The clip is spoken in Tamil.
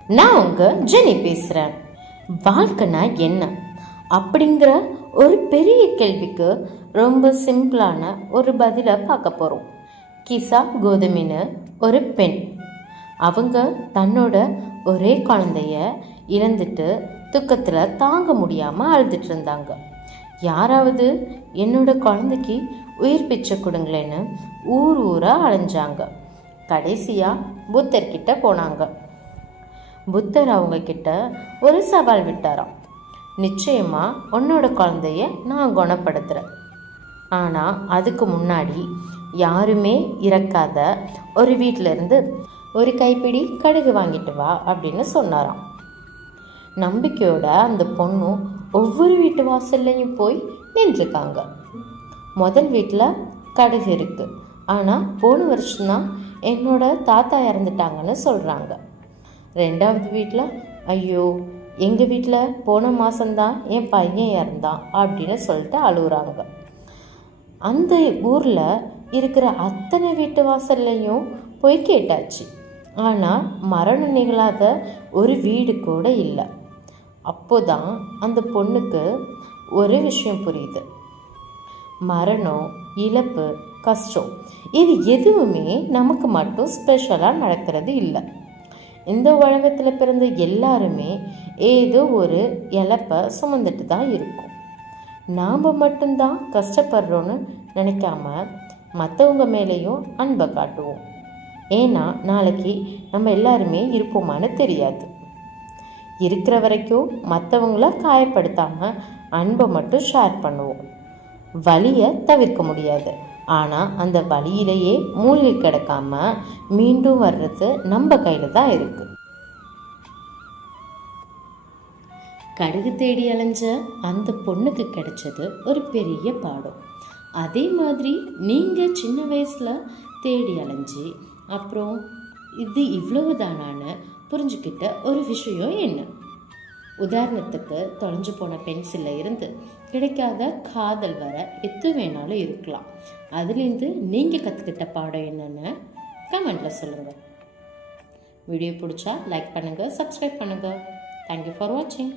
நான் உங்க ஜெனி பேசுகிறேன். வாழ்க்கைனா என்ன அப்படிங்கிற ஒரு பெரிய கேள்விக்கு ரொம்ப சிம்பிளான ஒரு பதிலை பார்க்க போகிறோம். கிசா கோதுமின்னு ஒரு பெண், அவங்க தன்னோட ஒரே குழந்தைய இழந்துட்டு துக்கத்தில் தாங்க முடியாமல் அழுதுட்டு இருந்தாங்க. யாராவது என்னோட குழந்தைக்கு உயிர் பிச்சை கொடுங்களேன்னு ஊர் ஊராக அலைஞ்சாங்க. கடைசியாக புத்தர்கிட்ட போனாங்க. புத்தர் அவங்க கிட்ட ஒரு சவால் விட்டாராம். நிச்சயமாக உன்னோட குழந்தைய நான் குணப்படுத்துகிறேன், ஆனால் அதுக்கு முன்னாடி யாருமே இறக்காத ஒரு வீட்டிலேருந்து ஒரு கைப்பிடி கடுகு வாங்கிட்டு வா அப்படின்னு சொன்னாராம். நம்பிக்கையோட அந்த பொண்ணும் ஒவ்வொரு வீட்டு வாசல்லையும் போய் நின்றுருக்காங்க. முதல் வீட்டில் கடுகு இருக்குது, ஆனால் போன வருஷம்தான் என்னோட தாத்தா இறந்துட்டாங்கன்னு சொல்கிறாங்க. ரெண்டாவது வீட்டில் ஐயோ எங்கள் வீட்டில் போன மாதம்தான் என் பையன் இறந்தான் அப்படின்னு சொல்லிட்டு அழுகுறாங்க. அந்த ஊரில் இருக்கிற அத்தனை வீட்டு வாசல்லையும் போய் கேட்டாச்சு, ஆனால் மரணம் நிகழாத ஒரு வீடு கூட இல்லை. அப்போதான் அந்த பொண்ணுக்கு ஒரு விஷயம் புரியுது. மரணம், இழப்பு, கஷ்டம் இது எதுவுமே நமக்கு மட்டும் ஸ்பெஷலாக நடக்கிறது இல்லை. இந்த உலகத்தில் பிறந்த எல்லாருமே ஏதோ ஒரு இழப்பை சுமந்துட்டு தான் இருக்கும். நாம் மட்டும்தான் கஷ்டப்படுறோன்னு நினைக்காம மற்றவங்க மேலேயும் அன்பை காட்டுவோம். ஏன்னா நாளைக்கு நம்ம எல்லாருமே இருப்போமான்னு தெரியாது. இருக்கிற வரைக்கும் மற்றவங்கள காயப்படுத்தாமல் அன்பை மட்டும் ஷேர் பண்ணுவோம். வலியை தவிர்க்க முடியாது, ஆனால் அந்த வழியிலேயே மூழ்கி கிடக்காம மீண்டும் வர்றது நம்ம கையில் தான் இருக்கு. கடுகு தேடி அலைஞ்ச அந்த பொண்ணுக்கு கிடைச்சது ஒரு பெரிய பாடம். அதே மாதிரி நீங்கள் சின்ன வயசில் தேடி அலைஞ்சி அப்புறம் இது இவ்வளவு தானான்னு புரிஞ்சுக்கிட்ட ஒரு விஷயம் என்ன? உதாரணத்துக்கு தொலைஞ்சு போன பென்சிலில் இருந்து கிடைக்காத காதல் வர எது வேணாலும் இருக்கலாம். அதுலேருந்து நீங்கள் கற்றுக்கிட்ட பாடம் என்னன்னு கமெண்ட்டில் சொல்லுங்கள். வீடியோ பிடிச்சா லைக் பண்ணுங்கள், சப்ஸ்கிரைப் பண்ணுங்கள். தேங்க்யூ ஃபார் வாட்சிங்.